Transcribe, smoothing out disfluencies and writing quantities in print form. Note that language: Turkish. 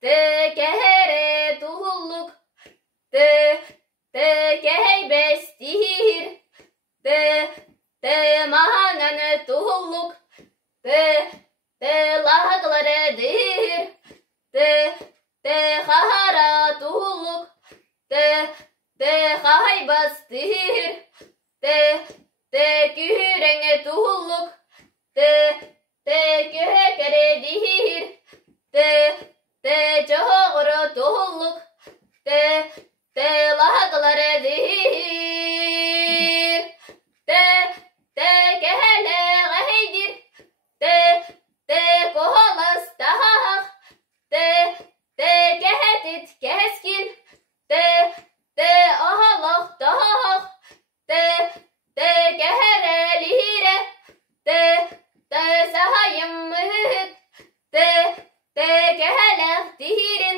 te kehere tuhulluk, te keheybes tihir, te mahangan tuhulluk, te lahaglara dihir, te hahara tuhulluk, te hahaybas tihir, te kühürenge tuhulluk, te köhekere dihir, te çoğuru tuhulluk, te lahaglara dihir, te kehele geheydir, te koholas tahah, te kehetit keskil, te ahalak tahah, te kehere lihire, te sahayım mühüt, te kehelek dihirin,